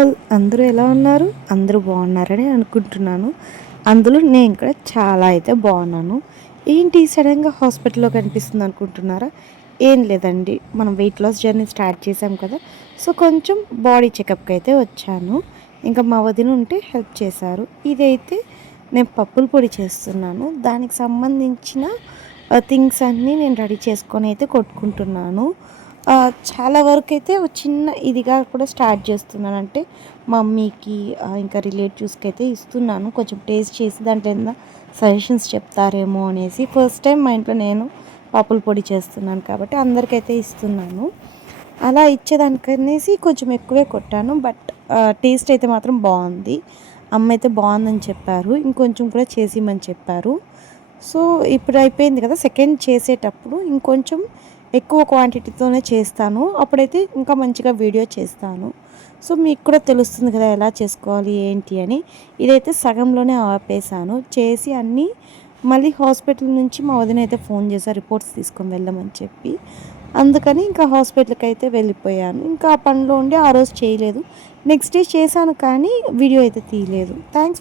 All అందరూ ఎలా ఉన్నారు? అందరూ బాగున్నారని అనుకుంటున్నాను. అందులో నేను కూడా చాలా అయితే బాగున్నాను. ఏంటి సడన్‌గా హాస్పిటల్‌లో కనిపిస్తుంది అనుకుంటున్నారా? ఏం లేదండి. మనం వెయిట్ లాస్ జర్నీ స్టార్ట్ చేశాం కదా! సో, కొంచెం బాడీ చెకప్‌కి అయితే వచ్చాను. ఇంకా మా వదిన ఉంటే హెల్ప్ చేశారు. ఇదైతే నేను పప్పుల పొడి చేస్తున్నాను. దానికి సంబంధించిన థింగ్స్ అన్నీ నేను రెడీ చేసుకొని అయితే కొట్టుకుంటున్నాను. చాలా వరకైతే ఒక చిన్న ఇదిగా కూడా స్టార్ట్ చేస్తున్నాను. అంటే మమ్మీకి ఇంకా రిలేటివ్స్‌కి అయితే ఇస్తున్నాను. కొంచెం టేస్ట్ చేసి దాంట్లో ఏదైనా సజెషన్స్ చెప్తారేమో అనేసి. ఫస్ట్ టైం మా ఇంట్లో నేను పప్పుల పొడి చేస్తున్నాను కాబట్టి అందరికైతే ఇస్తున్నాను. అలా ఇచ్చేదానికనేసి కొంచెం ఎక్కువే కొట్టాను. బట్ టేస్ట్ అయితే మాత్రం బాగుంది. అమ్మ అయితే బాగుందని చెప్పారు. ఇంకొంచెం కూడా చేసిమ్మని చెప్పారు. సో, ఇప్పుడు అయిపోయింది కదా! సెకండ్ చేసేటప్పుడు ఇంకొంచెం ఎక్కువ క్వాంటిటీతోనే చేస్తాను. అప్పుడైతే ఇంకా మంచిగా వీడియో చేస్తాను. సో, మీకు కూడా తెలుస్తుంది కదా! ఎలా చేసుకోవాలి ఏంటి అని. ఇదైతే సగంలోనే ఆపేసాను. చేసి అన్నీ మళ్ళీ హాస్పిటల్ నుంచి మా వదిన అయితే ఫోన్ చేశారు రిపోర్ట్స్ తీసుకొని వెళ్ళమని చెప్పి. అందుకని ఇంకా హాస్పిటల్‌కి అయితే వెళ్ళిపోయాను. ఇంకా ఆ పనిలో ఉండి ఆ రోజు చేయలేదు. నెక్స్ట్ డే చేశాను కానీ వీడియో అయితే తీయలేదు. థాంక్స్